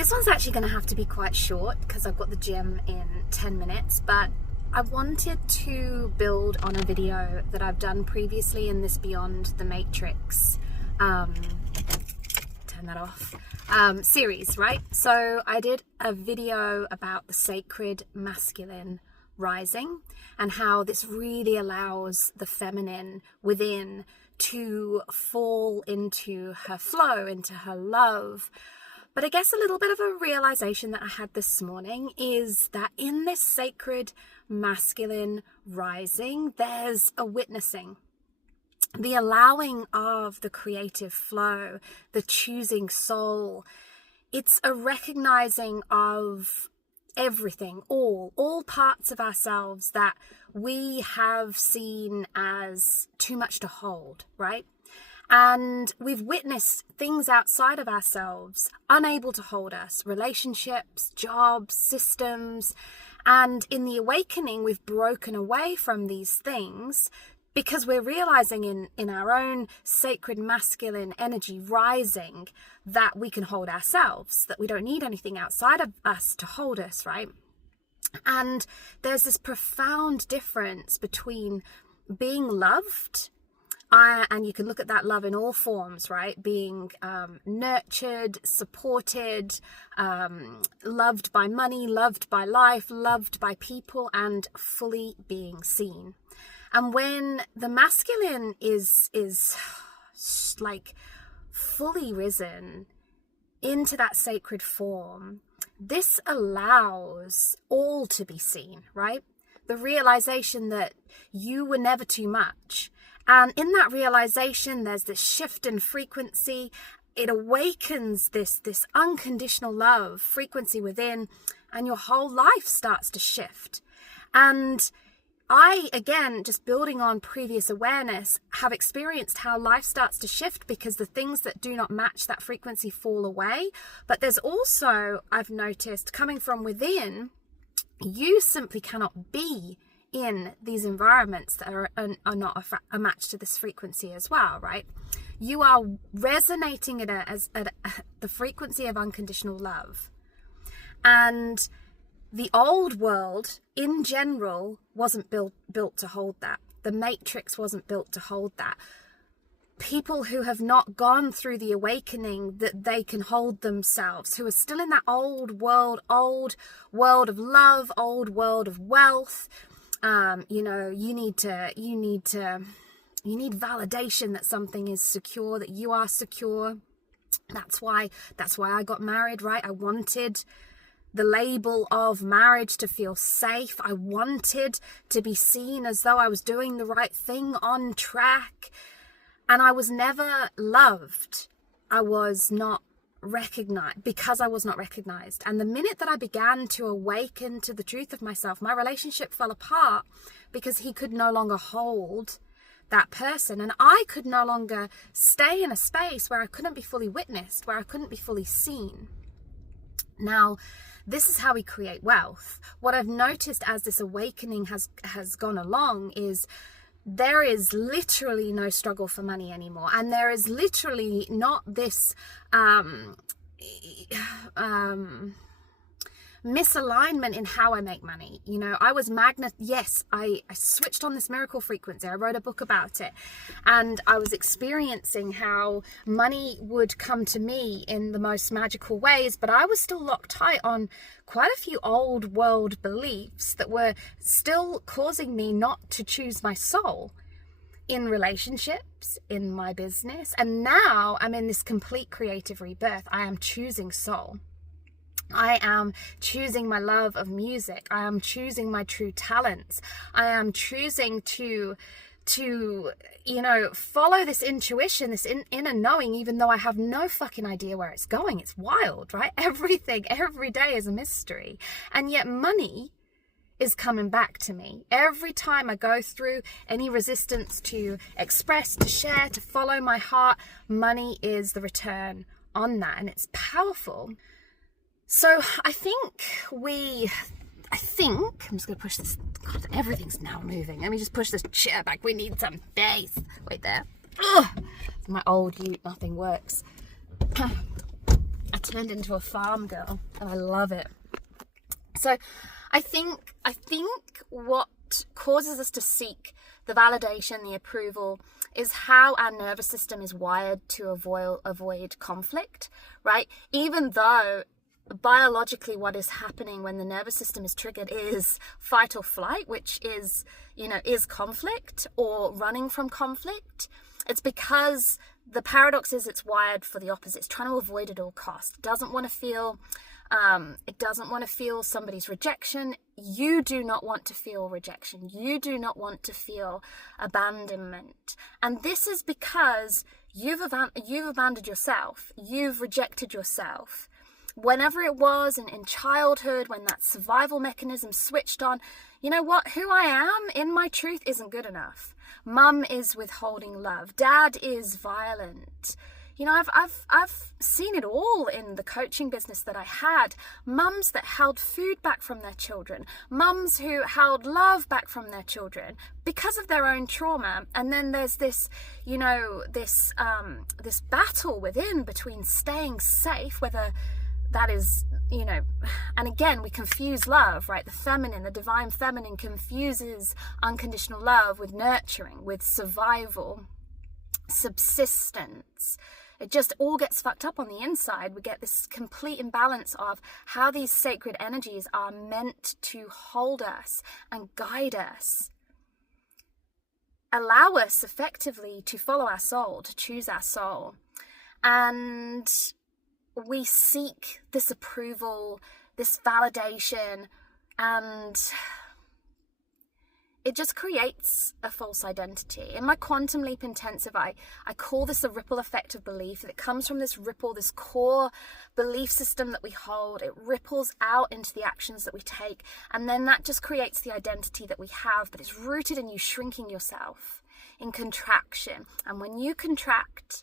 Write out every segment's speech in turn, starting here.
This one's actually going to have to be quite short because I've got the gym in 10 minutes, but I wanted to build on a video that I've done previously in this Beyond the Matrix turn that off series, right? So I did a video about the sacred masculine rising and how this really allows the feminine within to fall into her flow, into her love. But I guess a little bit of a realization that I had this morning is that in this sacred masculine rising, there's a witnessing, the allowing of the creative flow, the choosing soul. It's a recognizing of everything, all parts of ourselves that we have seen as too much to hold, right? And we've witnessed things outside of ourselves unable to hold us, relationships, jobs, systems. And in the awakening, we've broken away from these things because we're realizing in our own sacred masculine energy rising that we can hold ourselves, that we don't need anything outside of us to hold us, right? And there's this profound difference between being loved, and you can look at that love in all forms, right? Being nurtured, supported, loved by money, loved by life, loved by people, and fully being seen. And when the masculine is like fully risen into that sacred form, this allows all to be seen, right? The realization that you were never too much. And in that realization, there's this shift in frequency. It awakens this unconditional love frequency within, and your whole life starts to shift. And I, again, just building on previous awareness, have experienced how life starts to shift because the things that do not match that frequency fall away. But there's also, I've noticed, coming from within, you simply cannot be in these environments that are not a match to this frequency as well, right? You are resonating at the frequency of unconditional love. And the old world in general wasn't built to hold that. The matrix wasn't built to hold that. People who have not gone through the awakening that they can hold themselves, who are still in that old world of love, old world of wealth. You need validation that something is secure, that you are secure. That's why I got married, right? I wanted the label of marriage to feel safe. I wanted to be seen as though I was doing the right thing, on track. And I was never loved. I was not recognized because I was not recognized. And the minute that I began to awaken to the truth of myself, my relationship fell apart because he could no longer hold that person, and I could no longer stay in a space where I couldn't be fully witnessed, where I couldn't be fully seen. Now, this is how we create wealth. What I've noticed as this awakening has gone along is there is literally no struggle for money anymore, and there is literally not this misalignment in how I make money. You know, I was I switched on this miracle frequency. I wrote a book about it, and I was experiencing how money would come to me in the most magical ways, but I was still locked tight on quite a few old world beliefs that were still causing me not to choose my soul in relationships, in my business. And now I'm in this complete creative rebirth. I am choosing soul. I am choosing my love of music. I am choosing my true talents. I am choosing to follow this intuition, this inner knowing, even though I have no fucking idea where it's going. It's wild, right? Everything, every day is a mystery. And yet money is coming back to me. Every time I go through any resistance to express, to share, to follow my heart, money is the return on that. And it's powerful. So I think I'm just going to push this. God, everything's now moving. Let me just push this chair back. We need some space. Wait there. Ugh. My old ute, nothing works. I turned into a farm girl, and I love it. So I think what causes us to seek the validation, the approval, is how our nervous system is wired to avoid conflict, right? Even though biologically what is happening when the nervous system is triggered is fight or flight, which is, is conflict or running from conflict. It's because the paradox is it's wired for the opposite. It's trying to avoid at all costs. It doesn't want to feel somebody's rejection. You do not want to feel rejection. You do not want to feel abandonment. And this is because you've abandoned yourself. You've rejected yourself. Whenever it was in childhood, when that survival mechanism switched on, you know what? Who I am in my truth isn't good enough. Mum is withholding love. Dad is violent. I've seen it all in the coaching business that I had. Mums that held food back from their children. Mums who held love back from their children because of their own trauma. And then there's this, this battle within between staying safe, whether that is, and again, we confuse love, right? The feminine, the divine feminine confuses unconditional love with nurturing, with survival, subsistence. It just all gets fucked up on the inside. We get this complete imbalance of how these sacred energies are meant to hold us and guide us, allow us effectively to follow our soul, to choose our soul. And we seek this approval, this validation, and it just creates a false identity. In my Quantum Leap Intensive, I call this a ripple effect of belief. It comes from this ripple, this core belief system that we hold. It ripples out into the actions that we take, and then that just creates the identity that we have, but it's rooted in you shrinking yourself, in contraction. And when you contract,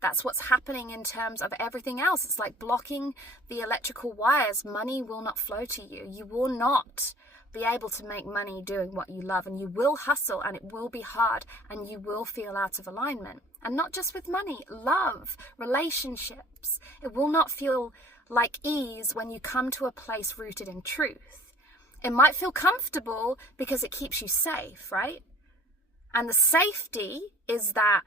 that's what's happening in terms of everything else. It's like blocking the electrical wires. Money will not flow to you. You will not be able to make money doing what you love, and you will hustle, and it will be hard, and you will feel out of alignment. And not just with money, love, relationships. It will not feel like ease when you come to a place rooted in truth. It might feel comfortable because it keeps you safe, right? And the safety is that,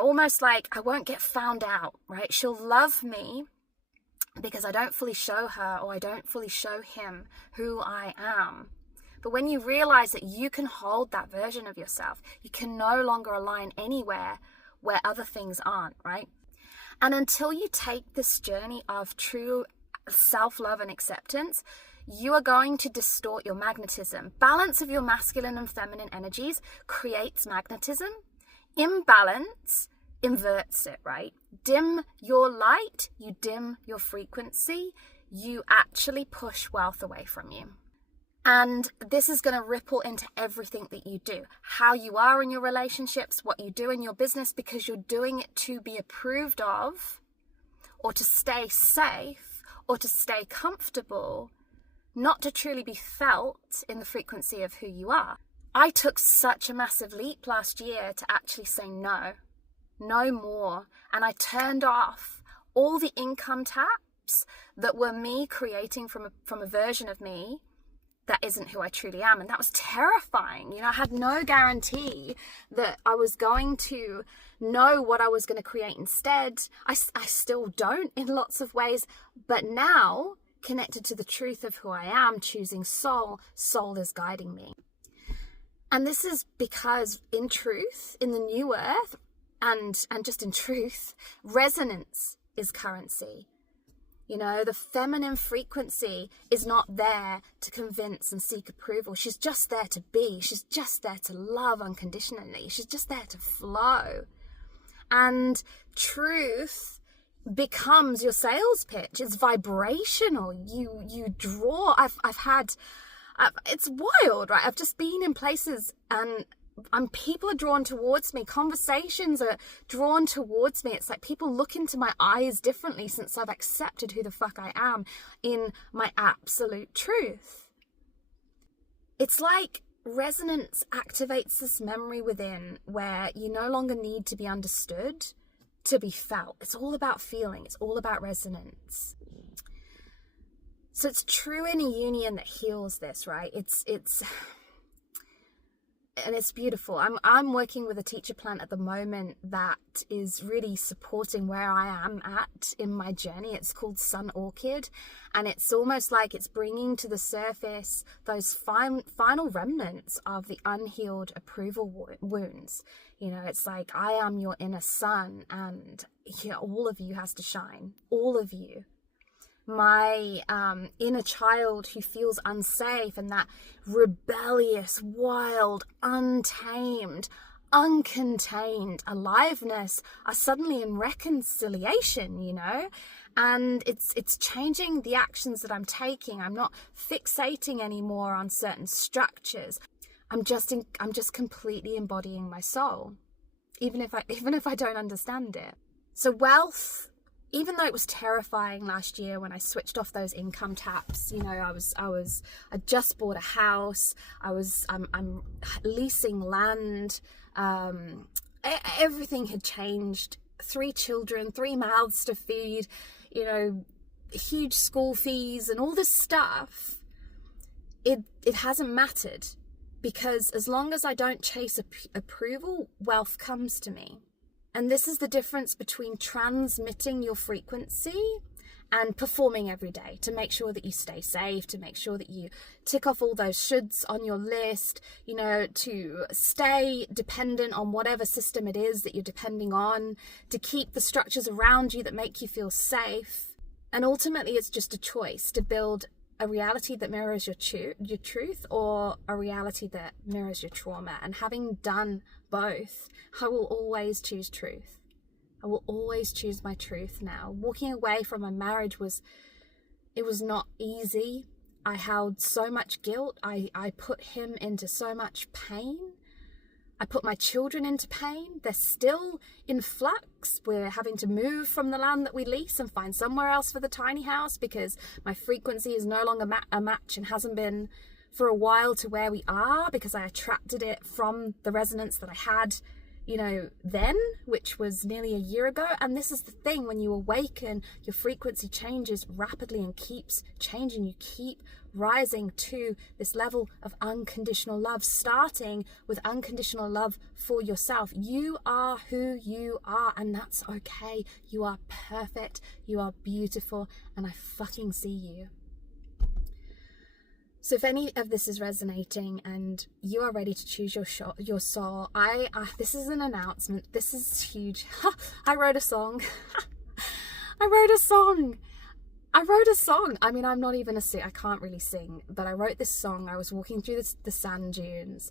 almost like I won't get found out, right? She'll love me because I don't fully show her, or I don't fully show him who I am. But when you realize that you can hold that version of yourself, you can no longer align anywhere where other things aren't, right? And until you take this journey of true self-love and acceptance, you are going to distort your magnetism. Balance of your masculine and feminine energies creates magnetism. Imbalance inverts it, right? Dim your light, you dim your frequency, you actually push wealth away from you. And this is going to ripple into everything that you do, how you are in your relationships, what you do in your business, because you're doing it to be approved of, or to stay safe, or to stay comfortable, not to truly be felt in the frequency of who you are. I took such a massive leap last year to actually say no more. And I turned off all the income taps that were me creating from a version of me that isn't who I truly am. And that was terrifying. I had no guarantee that I was going to know what I was going to create instead. I still don't in lots of ways, but now, connected to the truth of who I am, choosing soul is guiding me. And this is because in truth, in the new earth, and just in truth, resonance is currency. The feminine frequency is not there to convince and seek approval. She's just there to be. She's just there to love unconditionally. She's just there to flow. And truth becomes your sales pitch. It's vibrational. You draw. It's wild, right? I've just been in places and people are drawn towards me. Conversations are drawn towards me. It's like people look into my eyes differently since I've accepted who the fuck I am in my absolute truth. It's like resonance activates this memory within where you no longer need to be understood to be felt. It's all about feeling. It's all about resonance. So it's true inner union that heals this, right? And it's beautiful. I'm working with a teacher plant at the moment that is really supporting where I am at in my journey. It's called Sun Orchid, and it's almost like it's bringing to the surface those final remnants of the unhealed approval wounds. You know, it's like, I am your inner sun, and all of you has to shine. All of you. My inner child who feels unsafe, and that rebellious, wild, untamed, uncontained aliveness are suddenly in reconciliation, you know, and it's changing the actions that I'm taking. I'm not fixating anymore on certain structures. I'm just completely embodying my soul, even if I don't understand it. So wealth, even though it was terrifying last year when I switched off those income taps, you know, I just bought a house, I'm leasing land, everything had changed. 3 children, 3 mouths to feed, you know, huge school fees and all this stuff. It hasn't mattered, because as long as I don't chase approval, wealth comes to me. And this is the difference between transmitting your frequency and performing every day to make sure that you stay safe, to make sure that you tick off all those shoulds on your list, you know, to stay dependent on whatever system it is that you're depending on, to keep the structures around you that make you feel safe. And ultimately, it's just a choice to build a reality that mirrors your truth, or a reality that mirrors your trauma. And having done both, I will always choose truth. I will always choose my truth now. Walking away from a marriage was not easy. I held so much guilt. I put him into so much pain. I put my children into pain. They're still in flux. We're having to move from the land that we lease and find somewhere else for the tiny house, because my frequency is no longer a match, and hasn't been for a while, to where we are, because I attracted it from the resonance that I had, you know, then, which was nearly a year ago. And this is the thing, when you awaken, your frequency changes rapidly and keeps changing. You keep rising to this level of unconditional love, starting with unconditional love for yourself. You are who you are, and that's okay. You are perfect, you are beautiful, and I fucking see you. So if any of this is resonating and you are ready to choose your soul, this is an announcement. This is huge. I wrote a song. I wrote a song. I mean, I'm not even I can't really sing, but I wrote this song. I was walking through the sand dunes.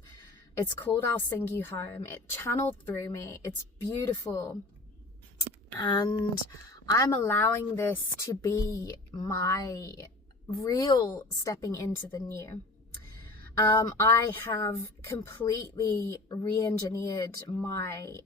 It's called I'll Sing You Home. It channeled through me. It's beautiful. And I'm allowing this to be my real stepping into the new. I have completely re-engineered my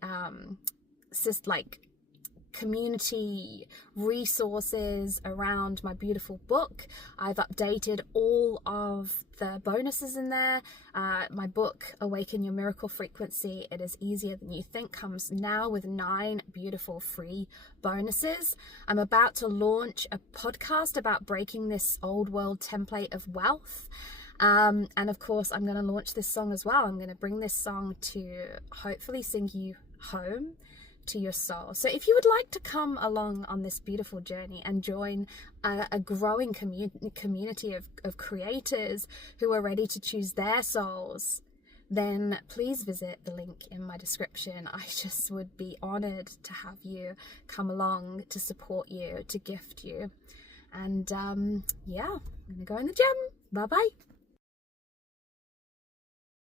community resources around my beautiful book. I've updated all of the bonuses in there. My book, Awaken Your Miracle Frequency, It Is Easier Than You Think, comes now with 9 beautiful free bonuses. I'm about to launch a podcast about breaking this old world template of wealth. And of course, I'm going to launch this song as well. I'm going to bring this song to hopefully sing you home to your soul. So if you would like to come along on this beautiful journey and join a growing community of creators who are ready to choose their souls, then please visit the link in my description. I just would be honored to have you come along, to support you, to gift you. And yeah, I'm gonna go in the gym. Bye bye.